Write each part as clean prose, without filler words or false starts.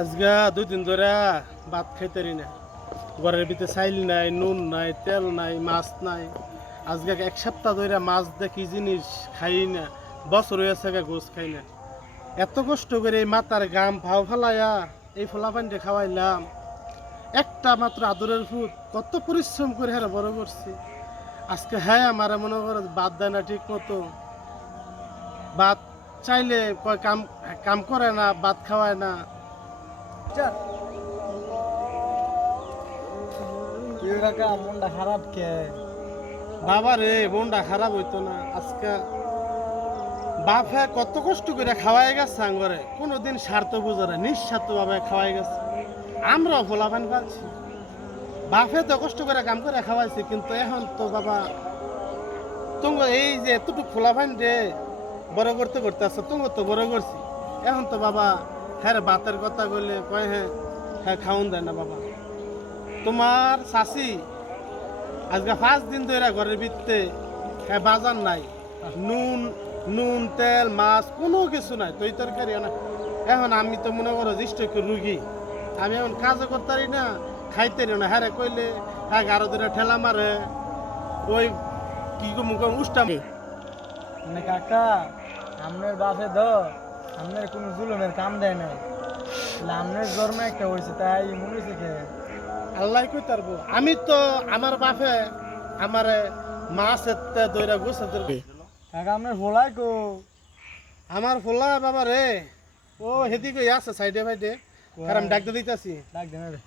আজগা 2 দিন ধরে ভাত খাইতেরি না। ঘরের ভিতরে চাইল নাই, নুন নাই, তেল নাই, মাছ নাই। আজকে 1 সপ্তাহ ধরে মাছ দেখি জিনিস খাই না। বছর হয়েছে গোছ খাই না। এত কষ্ট করে এই মাথার গাম ভাও ফেলাইয়া এই ফলাফানটা খাওয়াইলাম। একটা মাত্র আদরের ফুট কত পরিশ্রম করে হ্যাঁ বড় করছি। আজকে হ্যাঁ আমার মনে করো বাদ দেয় না ঠিক মতো। ভাত চাইলে কয় কাম কাম করে না, ভাত খাওয়ায় না। মনটা খারাপ কে? বাবা রে, মনটা খারাপ হইতো না আজকে। বাপে কত কষ্ট করে খাওয়াই গেছে আঙ্গরে, কোনোদিন স্বার্থ বুঝে না, নিঃস্বার্থ ভাবে খাওয়াই গেছে। আমরাও ফলাফান পাচ্ছি। বাপে তো কষ্ট করে কাম করে খাওয়াইছে, কিন্তু এখন তো বাবা তুঙ্গ এই যে এতটুকু ফলাফান রে বড় করতে করতে আসছে, তুঙ্গ তো বড় করছি। এখন তো বাবা হ্যাঁ বাতের কথা বললে কয় হ্যাঁ হ্যাঁ খাওন দেয় না বাবা। তোমার শাশি আজকে 5 দিন ধরে ঘরের ভিতরে হ্যাঁ বাজার নাই, নুন নুন তেল মাছ কোনো কিছু নাই, তৈ তরকারি না। এখন আমি তো মনে করো জ্যেষ্ঠ রুগী, আমি এখন কাজও করতে পারি না, খাইতে না। হ্যাঁ কইলে হ্যাঁ গারো ধরে ঠেলা মারে, ওই কি মুখ উষ্টা মানে কাকা, আমনের বাপে আমনের কোনো জুলুমের কাম দেয় নাই, আমনের জন্ম একটা হয়েছে তাই মনে হয়েছে কে? আল্লাহ কই তারবো। আমি তো আমার বাপে আমারে মাছ এতে দইরা গোসা ধরবে। কাকা আমনের ভোলাই কো? আমার ফোলা বাবা রে, ও হেদিকে আছে সাইডে ফাইডে, কারণ ডাকতে দিতেছি। ডাক দেন রে।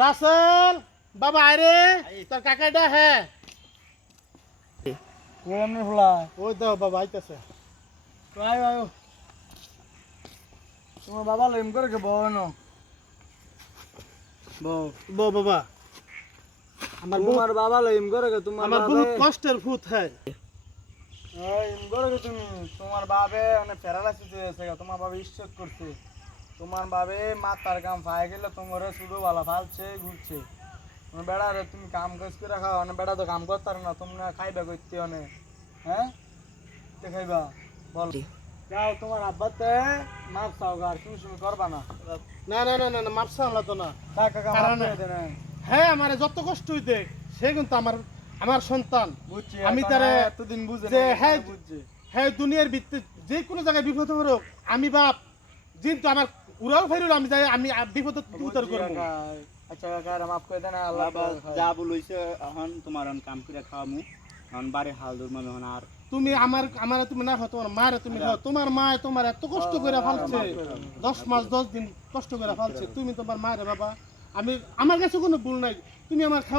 রাসেল বাবা আরে তোর কাকাইডা হ্যাঁ কো আমনের ভোলা? ওই দাও বাবা আইতাছে। আয় আয়, তোমার বাবা লেম করে কে বউ ন বউ? বো বাবা আমার তোমার বাবা লেম করে কে? তোমার আমার বহুত কষ্টের ভূত হ্যাঁ। এম করে কে তুমি? তোমার বাবে অনেক প্যারালাইসিস হয়েছে, তোমার বাবে স্ট্রোক করছে, তোমার বাবে মাথার কাম পায়ে গেলে তোমার শুধু ভালো ফালছে ঘুরছে। তোমার বেড়া রে তুমি কাম কাজ করে খাও, অনেক বেড়া তো কাম করতে না, তোমরা খাইবা করতে অনেক। হ্যাঁ কে খাইবা বল? যাও তোমার আব্বাতে মাপ চাও আর তুমি শুনে করবা না। না না না না না মাপসা হলো তো না। কাকা কাম কারণ করে দেন। হ্যাঁ আমার যত কষ্ট হইতে সে কিন্তু আমার আমার সন্তান। বুঝছি, আমি এখন তারে এতদিন বুঝে যে নাই, হ্যাঁ বুঝছি। হ্যাঁ দুনিয়ার ভিত্তি যে কোনো জায়গায় বিপদ হোক আমি বাপ, কিন্তু আমার উড়াও ফাইরুল আমি যাই, আমি বিপদ উত্তর বুঝছি করবো। কাকা। আচ্ছা কাকা আর মাফ করে দেন, আল্লাহ যা বলইছে এখন তোমার কাম করে খাওয়ামু, এখন বাড়ি হাল ধরবো এখন। আর তুমি আমার তুমি না খাও, তোমার মায়ের তুমি খাও। তোমার মায় তোমার এত কষ্ট করে ফালছে, 10 মাস 10 দিন কষ্ট করে ফালছে। তুমি তোমার মায়ের বাবা, আমি আমার কাছে কোনো ভুল নাই, তুমি আমার